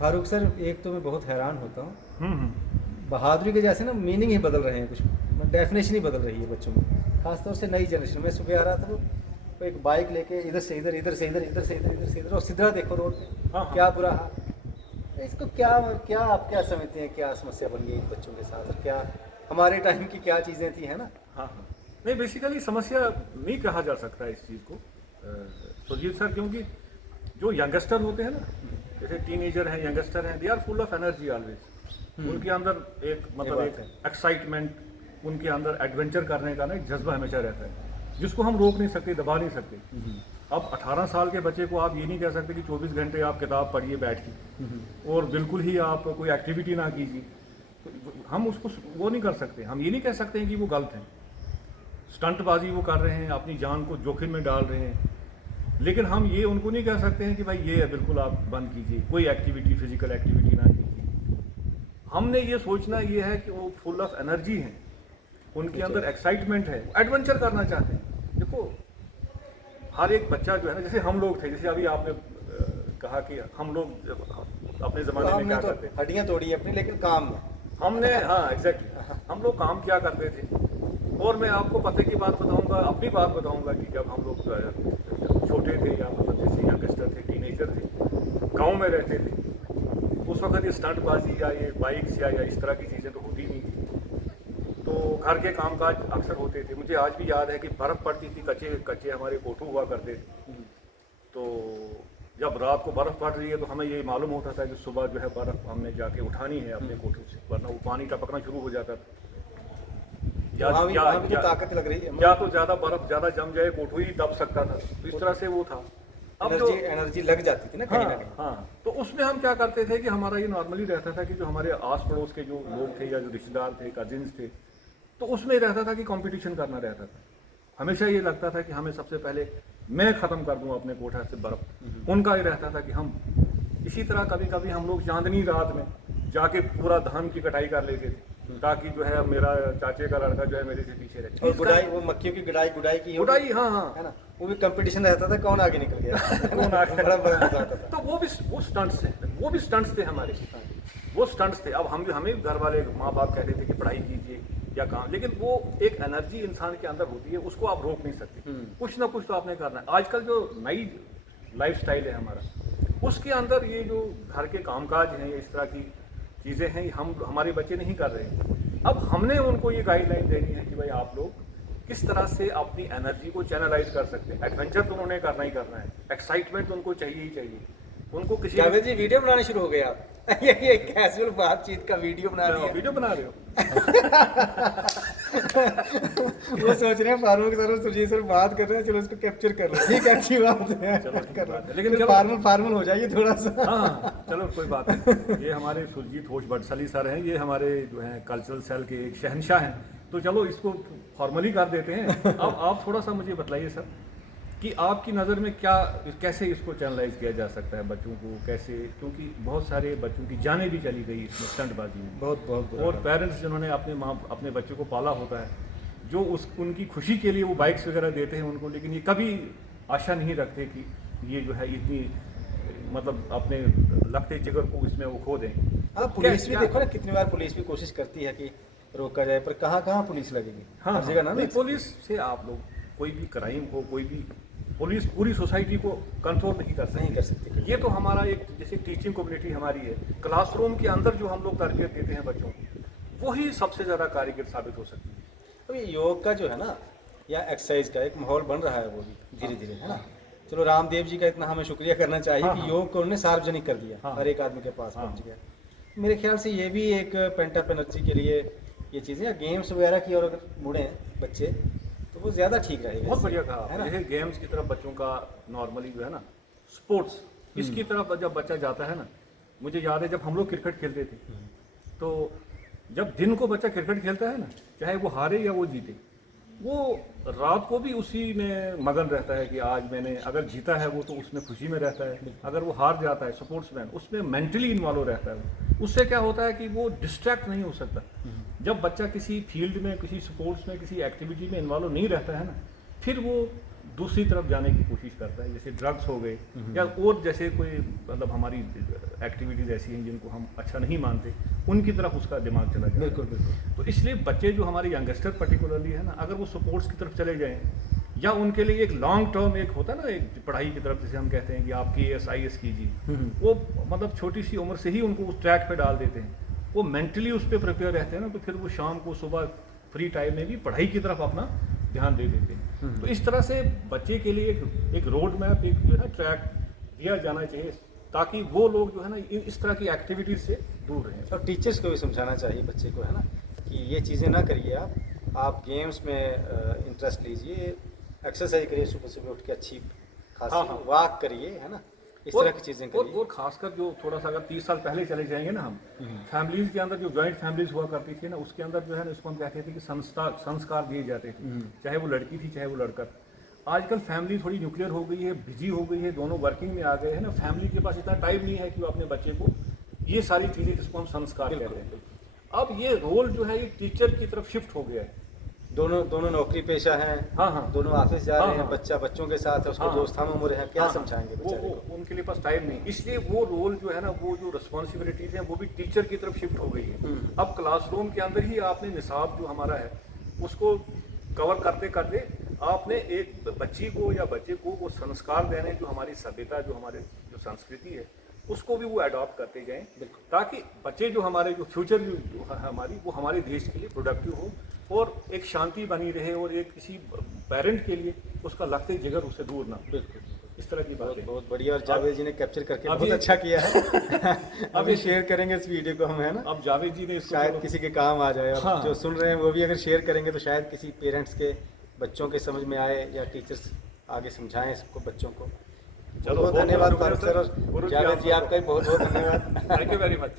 Farooq sir, एक तो मैं बहुत हैरान होता हूँ, हम्म। बहादुरी के जैसे ना मीनिंग ही बदल रहे हैं, कुछ डेफिनेशन ही बदल रही है बच्चों में, खासतौर से नई जनरेशन में। सुबह आ रहा था तो एक बाइक लेके इधर से इधर, इधर से इधर, इधर से इधर, इधर से इधर, और सीधा देखो रोड पे, हाँ हाँ। क्या बुरा हाल। तो इसको क्या क्या आप क्या समझते हैं, क्या समस्या बन गई इन बच्चों के साथ, और क्या हमारे टाइम की क्या चीज़ें थी, है ना? हाँ हाँ। नहीं, बेसिकली समस्या नहीं कहा जा सकता है इस चीज़ को सुरजीत सर, क्योंकि जो यंगस्टर होते हैं ना, जैसे टीनेजर हैं, यंगस्टर हैं, they are full of energy always. उनके अंदर एक ये मतलब बात एक है। एक्साइटमेंट, उनके अंदर एडवेंचर करने का ना एक जज्बा हमेशा रहता है, जिसको हम रोक नहीं सकते, दबा नहीं सकते। अब 18 साल के बच्चे को आप ये नहीं कह सकते कि 24 घंटे आप किताब पढ़िए बैठ के और बिल्कुल ही आप कोई एक्टिविटी ना कीजिए, तो हम उसको वो नहीं कर सकते। हम ये नहीं कह सकते हैं कि वो गलत है, स्टंटबाजी वो कर रहे हैं, अपनी जान को जोखिम में डाल रहे हैं, लेकिन हम ये उनको नहीं कह सकते हैं कि भाई ये है बिल्कुल आप बंद कीजिए, कोई एक्टिविटी, फिजिकल एक्टिविटी ना कीजिए। हमने ये सोचना ये है कि वो फुल ऑफ एनर्जी हैं, उनके अंदर एक्साइटमेंट है, एडवेंचर करना चाहते हैं। देखो, हर एक बच्चा जो है ना, जैसे हम लोग थे, जैसे अभी आपने कहा कि हम लोग अपने तो ज़माने में हमने क्या तो करते थे। हड्डियाँ तोड़ी अपनी, लेकिन काम में। हमने, हाँ एग्जैक्टली, हम लोग काम क्या करते थे। और मैं आपको पते की बात बताऊंगा, अपनी बात बताऊंगा कि जब हम लोग छोटे थे, या मतलब जैसे यंगस्टर थे, टीनेजर थे, गांव में रहते थे, उस वक्त ये स्टंटबाजी या ये बाइक्स या इस तरह की चीज़ें तो होती नहीं थी। तो घर के कामकाज अक्सर होते थे। मुझे आज भी याद है कि बर्फ़ पड़ती थी, कच्चे कच्चे हमारे कोठू हुआ करते थे। तो जब रात को बर्फ़ पड़ रही है तो हमें ये मालूम होता था कि सुबह जो है बर्फ़ हमने जाके उठानी है अपने कोठू से, वरना वो पानी टपकना शुरू हो जाता था। वहाँ भी वहाँ भी तो ताकत लग रही है, या तो ज़्यादा बर्फ़ ज़्यादा जम जाए, कोठू ही दब सकता था, तो इस तरह से वो था। अब जो, एनर्जी एनर्जी लग जाती थी ना कहीं ना हाँ कहीं। हाँ, तो उसमें हम क्या करते थे कि हमारा ये नॉर्मली रहता था कि जो हमारे आस पड़ोस के जो लोग थे या जो रिश्तेदार थे, कजिन्स थे, तो उसमें रहता था कि कंपटीशन करना रहता था। हमेशा ये लगता था कि हमें सबसे पहले मैं ख़त्म कर दूं अपने कोठा से बर्फ़। उनका ये रहता था कि हम, इसी तरह कभी कभी हम लोग चांदनी रात में जाके पूरा धान की कटाई कर लेते थे, ताकि जो है मेरा चाचे का लड़का जो है मेरे से पीछे रहे। और गुडाई, वो मक्खियों की गुडाई गुडाई की होगी, गुडाई, हाँ हाँ, है ना? वो भी कंपटीशन रहता था, कौन आगे निकल गया। कौन आ गया। बड़ा बड़ा मजा आता था। तो वो स्टंट्स थे, वो भी स्टंट्स थे हमारे, वो स्टंट्स थे। अब हमें घर वाले माँ बाप कहते थे कि पढ़ाई कीजिए या काम, लेकिन वो एक एनर्जी इंसान के अंदर होती है, उसको आप रोक नहीं सकते। कुछ ना कुछ तो आपने करना है। आजकल जो नई लाइफ स्टाइल है हमारा, उसके अंदर ये जो घर के कामकाज हैं, इस तरह की चीज़ें हैं, हम हमारे बच्चे नहीं कर रहे। अब हमने उनको ये गाइडलाइन देनी है कि भाई आप लोग किस तरह से अपनी एनर्जी को चैनलाइज कर सकते हैं। एडवेंचर तो उन्होंने करना ही करना है, एक्साइटमेंट तो उनको चाहिए ही चाहिए। उनको किसी जावेद जी, वीडियो बनाने शुरू हो गए आप? ये कैजुअल बातचीत का वीडियो बना दिया। वीडियो बना रहे हो। वो सोच रहे हैं फारूक सर और सुरजीत सर बात कर रहे हैं, चलो इसको कैप्चर कर लो, ठीक है, अच्छी बात है। चलो ठीक कर लो। बात है, लेकिन फिर चलो, फार्मल फार्मल हो जाइए थोड़ा सा। हाँ चलो कोई बात नहीं। ये हमारे सुरजीत होश बटसली सर हैं, ये हमारे जो हैं कल्चरल सेल के एक शहंशाह हैं, तो चलो इसको फॉर्मली कर देते हैं। अब आप थोड़ा सा मुझे बताइए सर कि आपकी नज़र में क्या, कैसे इसको चैनलाइज किया जा सकता है बच्चों को, कैसे, क्योंकि बहुत सारे बच्चों की जानें भी चली गई इसमें स्टंटबाजी में। बहुत बहुत बुरा और हाल। पेरेंट्स जिन्होंने अपने बच्चों को पाला होता है, जो उनकी खुशी के लिए वो बाइक्स वगैरह देते हैं उनको, लेकिन ये कभी आशा नहीं रखते कि ये जो है इतनी मतलब अपने लगते जिगर को इसमें वो खो दें। हाँ, पुलिस भी देखो ना, कितनी बार पुलिस भी कोशिश करती है कि रोका जाए, पर कहाँ कहाँ पुलिस लगेगी? हाँ हर जगह ना नहीं, लग पुलिस से आप लोग कोई भी क्राइम हो, कोई भी, पुलिस पूरी सोसाइटी को कंट्रोल नहीं कर नहीं कर सकती। सकती। ये तो हमारा एक जैसे टीचिंग कम्युनिटी हमारी है, क्लासरूम के अंदर जो हम लोग तरबियत देते हैं बच्चों को, वही सबसे ज़्यादा कारगर साबित हो सकती है। तो ये योग का जो है ना, या एक्सरसाइज का एक माहौल बन रहा है, वो भी धीरे धीरे, है ना? चलो, रामदेव जी का इतना हमें शुक्रिया करना चाहिए हाँ, कि हाँ। हाँ, योग को उन्होंने सार्वजनिक कर दिया, हाँ, हर एक आदमी के पास हाँ। पहुंच गया। मेरे ख्याल से ये भी एक पेंटअप एनर्जी के लिए ये चीज़ें, या गेम्स वगैरह की, और अगर मुड़े बच्चे तो वो ज़्यादा ठीक रहेगा। बहुत इससे, बढ़िया कहा है आपने। ना? जैसे गेम्स की तरफ बच्चों का नॉर्मली जो है ना, स्पोर्ट्स, इसकी तरफ जब बच्चा जाता है ना, मुझे याद है जब हम लोग क्रिकेट खेलते थे, तो जब दिन को बच्चा क्रिकेट खेलता है ना, चाहे वो हारे या वो जीते, वो रात को भी उसी में मगन रहता है कि आज मैंने अगर जीता है वो तो उसमें खुशी में रहता है, अगर वो हार जाता है स्पोर्ट्समैन उसमें मेंटली इन्वॉल्व रहता है। उससे क्या होता है कि वो डिस्ट्रैक्ट नहीं हो सकता। जब बच्चा किसी फील्ड में, किसी स्पोर्ट्स में, किसी एक्टिविटी में इन्वॉल्व नहीं रहता है ना, फिर वो दूसरी तरफ जाने की कोशिश करता है, जैसे ड्रग्स हो गए या और जैसे कोई मतलब हमारी एक्टिविटीज़ ऐसी हैं जिनको हम अच्छा नहीं मानते, उनकी तरफ उसका दिमाग चला जाता है। बिल्कुल बिल्कुल। तो इसलिए बच्चे जो हमारे यंगस्टर पर्टिकुलरली है ना, अगर वो स्पोर्ट्स की तरफ चले जाएं या उनके लिए एक लॉन्ग टर्म एक होता है ना, एक पढ़ाई की तरफ, जैसे हम कहते हैं कि आप KS IS कीजिए, वो मतलब छोटी सी उम्र से ही उनको उस ट्रैक पे डाल देते हैं, वो मेंटली उस पर प्रिपेयर रहते हैं ना, तो फिर वो शाम को सुबह फ्री टाइम में भी पढ़ाई की तरफ अपना ध्यान दे देते हैं। तो इस तरह से बच्चे के लिए एक रोड मैप, एक जो है ना ट्रैक दिया जाना चाहिए, ताकि वो लोग जो है ना इस तरह की एक्टिविटीज़ से दूर रहें। और टीचर्स को भी समझाना चाहिए बच्चे को, है ना, कि ये चीज़ें ना करिए आप गेम्स में इंटरेस्ट लीजिए, एक्सरसाइज करिए, सुबह सुबह उठ के अच्छी खासी हाँ। वॉक करिए, है ना, इस तरह की चीज़ें करिए। और खासकर जो थोड़ा सा अगर 30 साल पहले चले जाएंगे ना हम, फैमिलीज के अंदर जो जॉइंट फैमिलीज हुआ करती थी ना, उसके अंदर जो है ना, इसको हम कहते थे कि संस्कार दिए जाते थे, चाहे वो लड़की थी चाहे वो लड़का था। आजकल फैमिली थोड़ी न्यूक्लियर हो गई है, बिजी हो गई है, दोनों वर्किंग में आ गए हैं ना, फैमिली के पास इतना टाइम नहीं है कि वो अपने बच्चे को ये सारी चीज़ें जिसको हम संस्कार कहते हैं, अब ये रोल जो है ये टीचर की तरफ शिफ्ट हो गया है। दोनों नौकरी पेशा हैं, हाँ। दोनों ऑफिस जा रहे हैं, हाँ। बच्चा बच्चों के साथ है, उसको हाँ। दोस्त हम उम्र है, क्या हाँ, समझाएंगे बेचारे वो को। उनके लिए पास टाइम नहीं, इसलिए वो रोल जो है ना, वो जो रिस्पॉन्सिबिलिटीज हैं वो भी टीचर की तरफ शिफ्ट हो गई है। अब क्लासरूम के अंदर ही आपने निसाब जो हमारा है उसको कवर करते करते आपने एक बच्ची को या बच्चे को वो संस्कार देने, जो हमारी सभ्यता, जो हमारे जो संस्कृति है, उसको भी वो अडॉप्ट करते जाएं, ताकि बच्चे जो हमारे जो फ्यूचर जो हमारी वो हमारे देश के लिए प्रोडक्टिव हो और एक शांति बनी रहे, और एक किसी पेरेंट के लिए उसका लगते जिगर उसे दूर ना हो। इस तरह की बात है। बहुत बढ़िया, और जावेद जी ने कैप्चर करके अभी- बहुत अच्छा किया है। अभी शेयर करेंगे इस वीडियो को हम, है ना, अब जावेद जी ने इसको शायद किसी के काम आ जाए। अब हाँ। जो सुन रहे हैं वो भी अगर शेयर करेंगे तो शायद किसी पेरेंट्स के बच्चों के समझ में आए, या टीचर्स आगे समझाएं इसको बच्चों को। चलो, बहुत धन्यवाद शुक्रिया फारूक सर, और गुरु जी, जावेद जी आपका आपका भी बहुत बहुत धन्यवाद। Thank you very much.